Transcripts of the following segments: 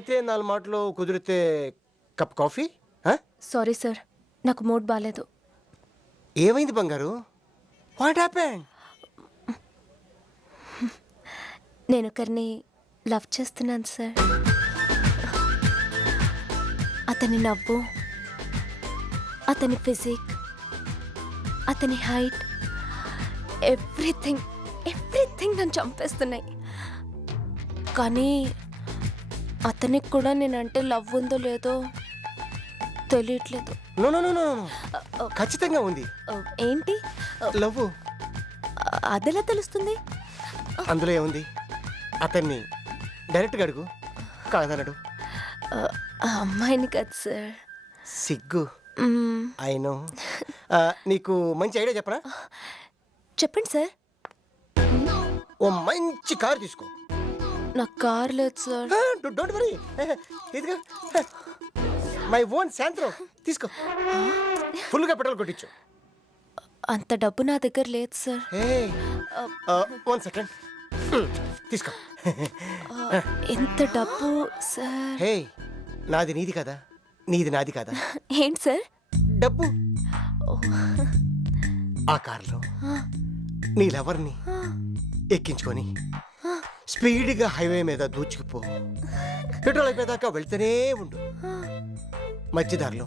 వీలైతే 4 మాటలు, కుదిరితే కప్ కాఫీ. సారీ సార్, నాకు మూడ్ బాగాలేదు. ఏమైంది బంగారు? What happened? నేను ఒకరిని లవ్ చేస్తున్నాను సార్. అతని నవ్వు, అతని ఫిజిక్, అతని హైట్, ఎవ్రీథింగ్ నన్ను చంపేస్తున్నాయి. కానీ అతనికి కూడా నేనంటే లవ్ ఉందో లేదో తెలియట్లేదు. నో ఖచ్చితంగా ఉంది. ఏంటి లవ్. అదెలా తెలుస్తుంది? అందులో ఏముంది? అతన్ని డైరెక్ట్గా అడుగు. కాదనడు. ఆ అమ్మాయిని కదా సార్. సిగ్గు. I know. నీకు మంచి ఐడియా చెప్పనా? చెప్పండి సార్. ఓ మంచి కారు తీసుకో. నాకు కార్ లేదు సార్. డోంట్ వరీ, ఇదిగా మై ఓన్ శాంత్రో తీసుకో. ఫుల్గా పెట్రోల్ కొట్టించు. అంత డబ్బు నా దగ్గర లేదు సార్. 1 సెకండ్ తీసుకో. ఎంత డబ్బు సార్? హే, నాది నీది కదా, నీది నాది కదా. ఏంటి సార్? డబ్బు. ఆ కారులో నీ లవర్ని ఎక్కించుకొని స్పీడ్గా హైవే మీద దూచుకుపో. పెట్రోల్ అయిపోయేదాకా వెళ్తూనే ఉండు. మధ్యదారిలో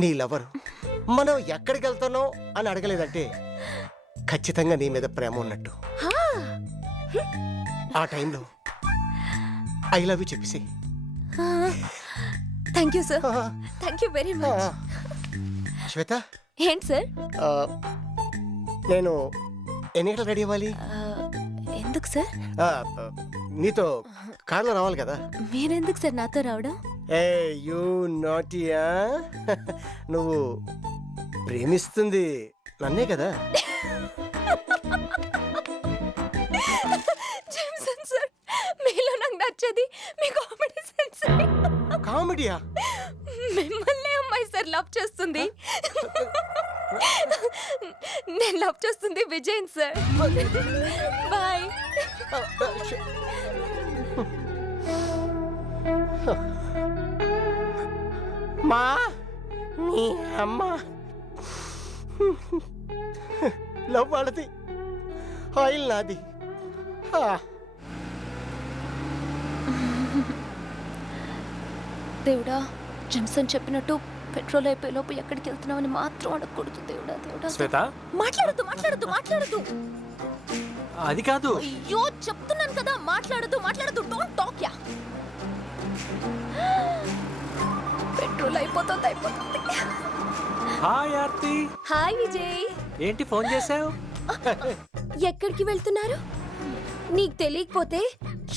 నీ లవరు మనం ఎక్కడికి వెళ్తానో అని అడగలేదంటే ఖచ్చితంగా నీ మీద ప్రేమ ఉన్నట్టు. ఆ టైంలో ఐ లవ్ యూ చెప్పేసి. Thank you sir, thank you very much. Shweta, ఏంటి సార్? నేను ఎన్ని గంటలు రెడీ అవ్వాలి? ఎందుకు సార్? నీతో కార్లో రావాలి కదా. మీరెందుకు సార్ నాతో రావడం? ఏ యూ నాటియా, నువ్వు ప్రేమిస్తుంది నన్నే కదా. జేమ్సన్ సార్, మీలో నాకు నచ్చేది మీ కామెడీ సెన్స్. కామెడీయా? మిమ్మల్ని అమ్మాయి సార్ లవ్ చేస్తుంది. నేను లవ్ చేస్తుంది విజయ్ సార్. బాయ్. మా నీ అమ్మ లవ్ వాళ్ళది, ఆయిల్ నాది. దేవుడా, జెమ్సన్ చెప్పినట్టు పెట్రోల్ అయిపోయే లోపు ఎక్కడికి వెళ్తున్నామని మాత్రం అడగకూడదు. దేవుడా దేవుడా. శ్వేత, మాట్లాడద్దు. అది కాదు. అయ్యో చెప్తున్నాను కదా, మాట్లాడద్దు. Don't talk yeah. పెట్రోల్ అయిపోతుంది. హాయ్ ఆర్తి. హాయ్ విజయ్. ఏంటి ఫోన్ చేసావు? ఎక్కడికి వెళ్తున్నారు? నీకు తెలియకపోతే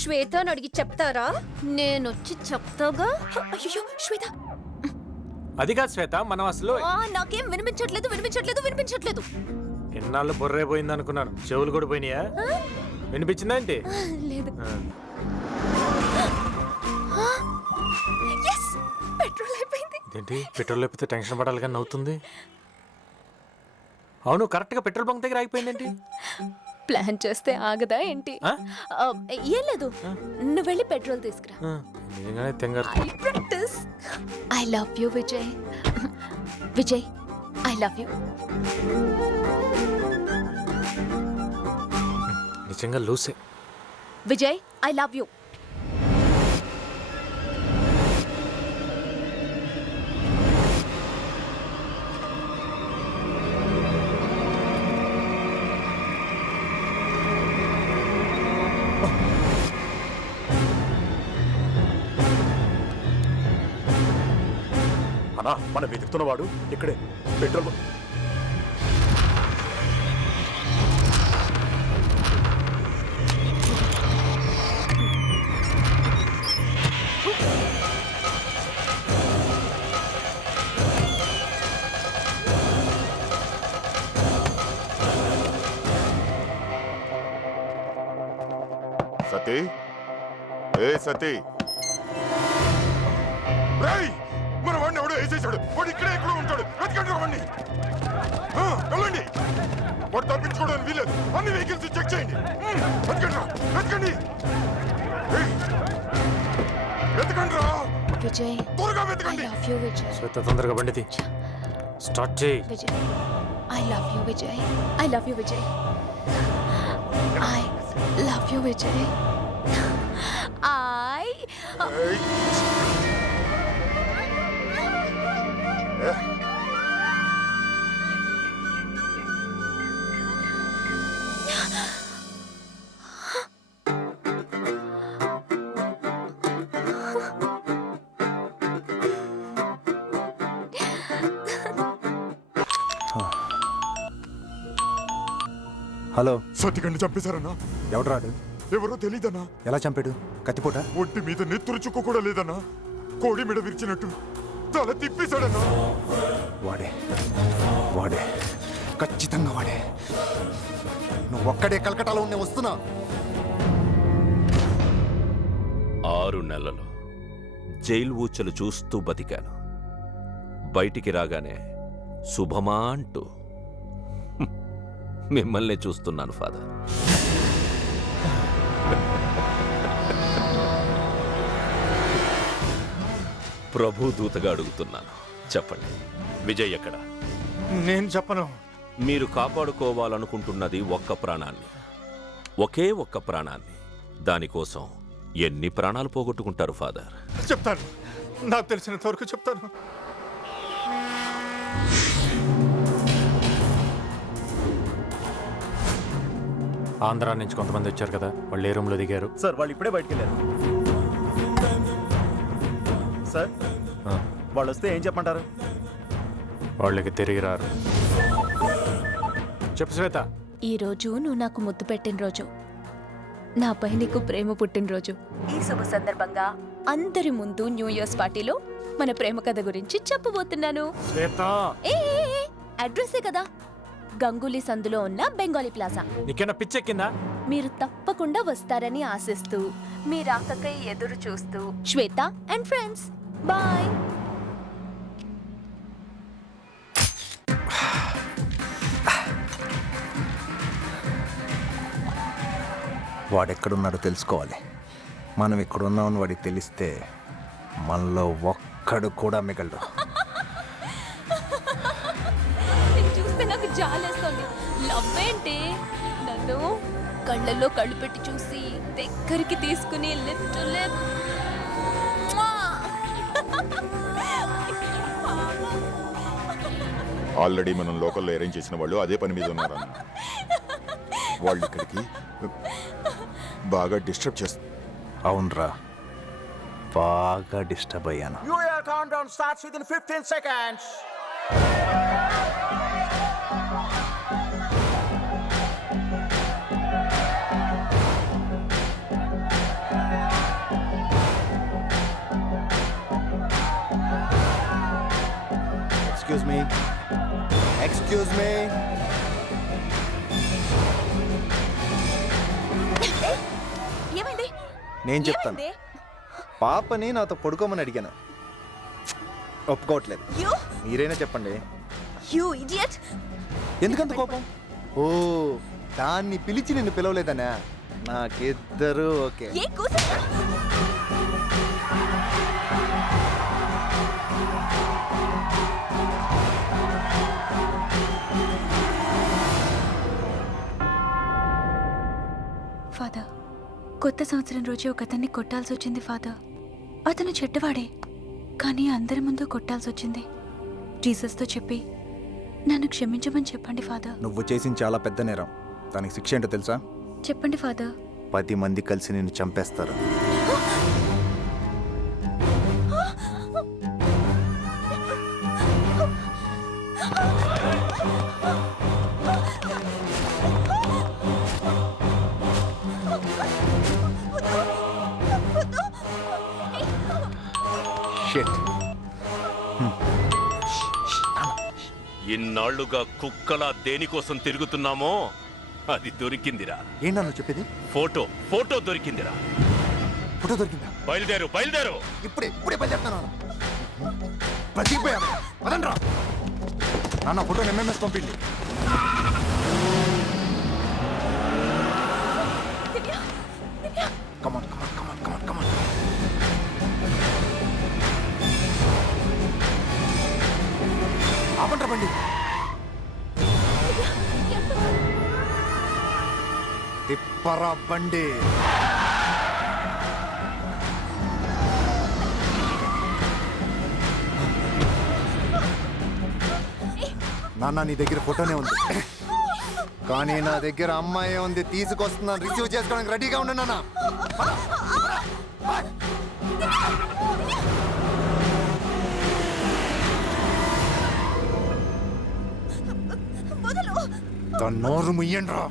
శ్వేతని అడిగి చెప్తారా? నేనొచ్చి చెప్తాగా. అయ్యో శ్వేత. అది కాదు శ్వేత, మనం అసలు. నాకేం వినిపించట్లేదు. ఎన్నాళ్ళు బొర్రే పోయింది అనుకున్నాను. చెవులు కూడా పోయినాయా? వినిపించిందా ఏంటి? లేదు. పెట్రోల్ అయిపోయింది. ఏంటి పెట్రోల్ అయిపోతే టెన్షన్ పడాలి కానీ నవ్వుతుంది. అవును, కరెక్ట్ గా పెట్రోల్ బంక్ దగ్గర ఆగిపోయిందేంటి? ప్లాన్ చేస్తే ఆగదా ఏంటి? ఏం లేదు, నువ్వు వెళ్ళి పెట్రోల్ తీసుకురా. I love you Vijay. I love you. నిజంగా లూసే. Vijay, I love you. అన్నా, మనం వెతుకుతున్నవాడు ఇక్కడే పెట్రోల్. సతీ, ఏ సతీ, మన వాడిని ఎవడో వేసేసాడు. వాడు ఇక్కడే ఎక్కడో ఉంటాడు. వెతకండి వాడిని. వెళ్ళండి. వాడు తప్పించుకోవడానికి వీలేదు. అన్ని వెహికల్స్ చెక్ చేయండి. వెతకండి. విజయ్ త్వరగా ఐ వెతకండి. Love you Vijay. శ్వేత తొందరగా బండిది స్టార్ట్ చేయి. Vijay I love you Vijay. I love you Vijay. I love you Vijay. I ఏయ్. హలో, సతికండి చంపేశారన్నా. ఎవడు రాడు? ఎవరో తెలీదన్నా. ఎలా చంపాడు? కత్తిపోట? ఒంటి మీద నెత్తురు చుక్క కూడా లేదన్నా. కోడి మెడ విరిచినట్టు తల తిప్పేశాడన్నా. వాడే వాడే ఖచ్చితంగా వాడే. నువ్వు ఒక్కడే కలకటాలో ఉండే వస్తున్నా. 6 నెలలు జైలు ఊచలు చూస్తూ బతికాను. బయటికి రాగానే శుభమా అంటూ మిమ్మల్ని చూస్తున్నాను ఫాదర్. ప్రభు దూతగా అడుగుతున్నాను, చెప్పండి, విజయ్ ఎక్కడ? నేను చెప్పను. మీరు కాపాడుకోవాలనుకుంటున్నది ఒక్క ప్రాణాన్ని, ఒకే ఒక్క ప్రాణాన్ని. దానికోసం ఎన్ని ప్రాణాలు పోగొట్టుకుంటారు ఫాదర్? చెప్తాను, నాకు తెలిసినంత వరకు చెప్తాను. ఆంధ్రా నుంచి కొంతమంది వచ్చారు కదా, వాళ్ళు ఏ రూమ్లో దిగారు? సార్ వాళ్ళు ఇప్పుడే బయటికి వెళ్ళారు. సార్ వాళ్ళు వస్తే ఏం చెప్పమంటారు? వాళ్ళకి తిరిగి రారు. చెప్పు శ్వేత. ఈ రోజు నువ్వు నాకు ముద్దు పెట్టిన రోజు, నాపై నీకు ప్రేమ పుట్టినరోజు. ఈ శుభ సందర్భంగా అందరి ముందు న్యూ ఇయర్స్ పార్టీలో మన ప్రేమ కథ గురించి చెప్పబోతున్నాను. శ్వేత, అడ్రస్సే కదా, గంగూలీ సందులో ఉన్న బెంగాలీ ప్లాజా. నీకేనా పిచ్చెక్కిందా? మీరు తప్పకుండా వస్తారని ఆశిస్తూ, మీ రాకకై ఎదురు చూస్తూ, శ్వేత అండ్ ఫ్రెండ్స్. బాయ్. వాడెక్కడున్నాడో తెలుసుకోవాలి. మనం ఇక్కడున్నామని వాడికి తెలిస్తే మనలో ఒక్కడు కూడా మిగలడు. చూస్తే నాకు జాలేస్తుంది. లవ్ ఏంటి? నన్ను కళ్ళల్లో కళ్ళు పెట్టి చూసి దగ్గరికి తీసుకుని లిప్ టు లిప్. ఆల్రెడీ మనం లోకల్లో అరేంజ్ చేసిన వాళ్ళు అదే పని మీద ఉన్నారన్న. వాళ్ళు ఇక్కడికి బాగా డిస్టర్బ్ చేస్తారు. అవునరా, బాగా డిస్టర్బ్ అయ్యాను. New Year countdown starts within 15 seconds. Excuse me, excuse me. ఏమైంది? నేను చెప్తాను. ఏమైంది? పాపని నాతో పడుకోమని అడిగాను, ఒప్పుకోవట్లేదు. మీరైనా చెప్పండి. You idiot! ఎందుకంత కోపం? ఓ, దాన్ని పిలిచి నిన్ను పిలవలేదనా? నాకిద్దరు ఓకే. ఏ కూస? ఫాదర్, కొత్త సంవత్సరం రోజు ఒక అతన్ని కొట్టాల్సి వచ్చింది ఫాదర్. అతను చెడ్డవాడే, కానీ అందరి ముందు కొట్టాల్సి వచ్చింది. జీసస్తో చెప్పి నన్ను క్షమించమని చెప్పండి ఫాదర్. నువ్వు చేసిన చాలా పెద్ద నేరం. దానికి శిక్ష ఏంటో తెలుసా? చెప్పండి ఫాదర్. 10 మంది కలిసి నిన్ను చంపేస్తారు. షిట్. ఇన్నాళ్లుగా కుక్కలా దేనికోసం తిరుగుతున్నామో అది దొరికిందిరా. ఏంటన్నా చెప్పేది? ఫోటో దొరికిందిరా. ఫోటో దొరికిందా? బయలుదేరు. ఇప్పుడే బయలుదేరుతాను. బతికిపోయాను. వదండ్రా. నాన్న ఫోటోని ఎంఎంఎస్ పంపిండి. కమాన్. ఆపండ్రా బండి. తిప్పరా బండి. నాన్న నీ దగ్గర ఫోటోనే ఉంది, కానీ నా దగ్గర అమ్మాయి ఉంది. తీసుకొస్తున్నాను, రిసీవ్ చేసుకోవడానికి రెడీగా ఉండు నాన్న. తన నోరు ముయ్యండ్రా.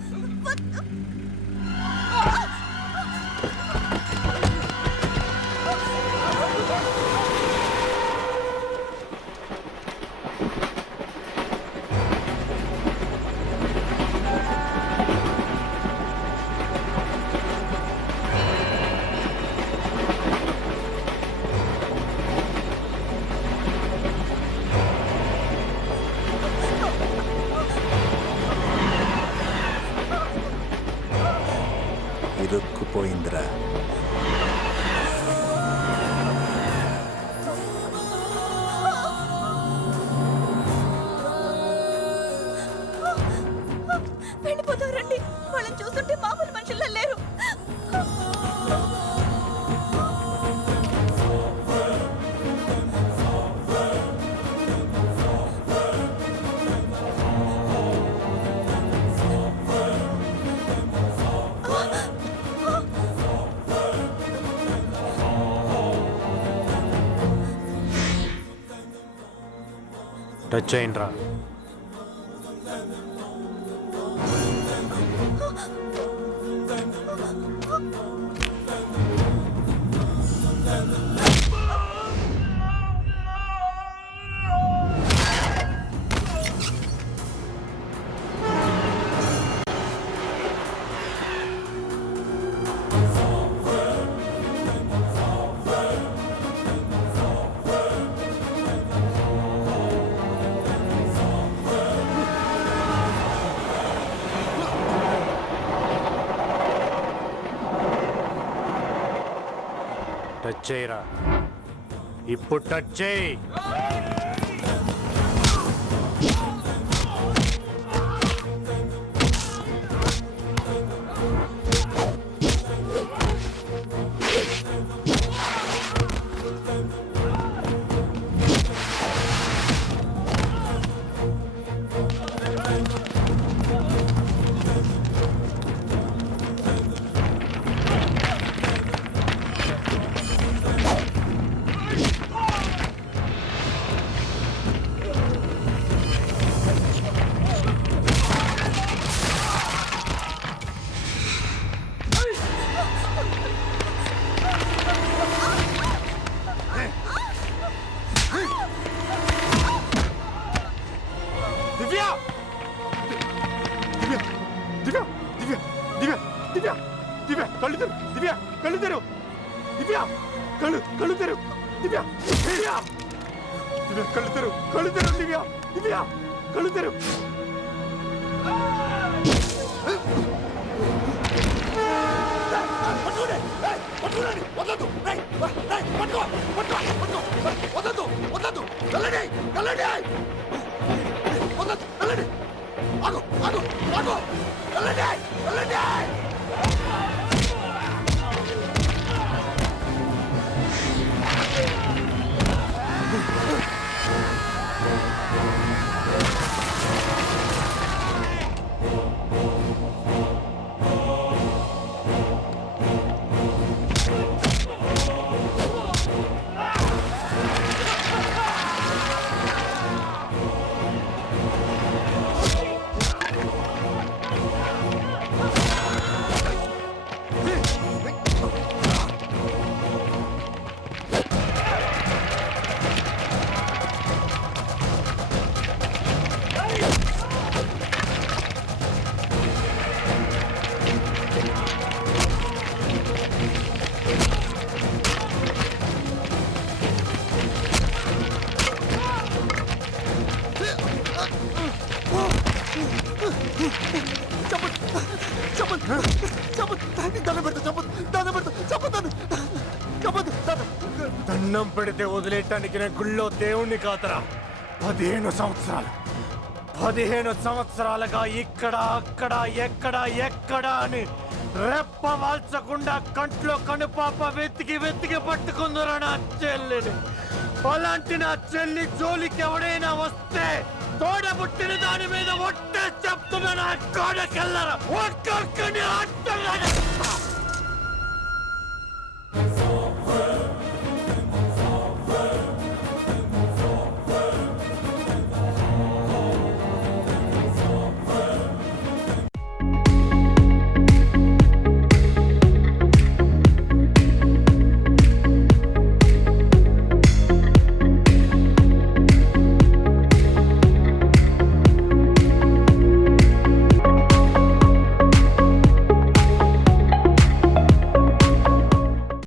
ఇరుక్కుపోయిందిరా. వెళ్ళిపోతారండి, వాళ్ళని చూస్తుంటే మామూలు మనుషుల్లో లేరు. టచ్ చేయండి రా. టచ్ చేయరా. ఇప్పుడు టచ్ చేయి. దివ్య కళ్ళు తెరు, దివ్య కళ్ళు తెరు, దివ్య కళ్ళు తెరు, దివ్య దివ్య దివ్య కళ్ళు తెరు, దివ్య దివ్య కళ్ళు తెరు. దండం పెడితే వదిలేయటానికి నేను గుళ్ళో దేవుణ్ణి కాతరా 15 సంవత్సరాలు. 15 సంవత్సరాలుగా ఇక్కడ అక్కడ ఎక్కడ ఎక్కడ అని రెప్ప వాల్చకుండా కంట్లో కనుపాప వెతికి వెతికి పట్టుకుందరా నా చెల్లిని. అలాంటి నా చెల్లి జోలికి ఎవడైనా వస్తే తోడబుట్టిన దాని మీద ఒట్టే చెప్తున్నా, నా కోడకెళ్ళరా ఒక్కొక్కని అట్టగా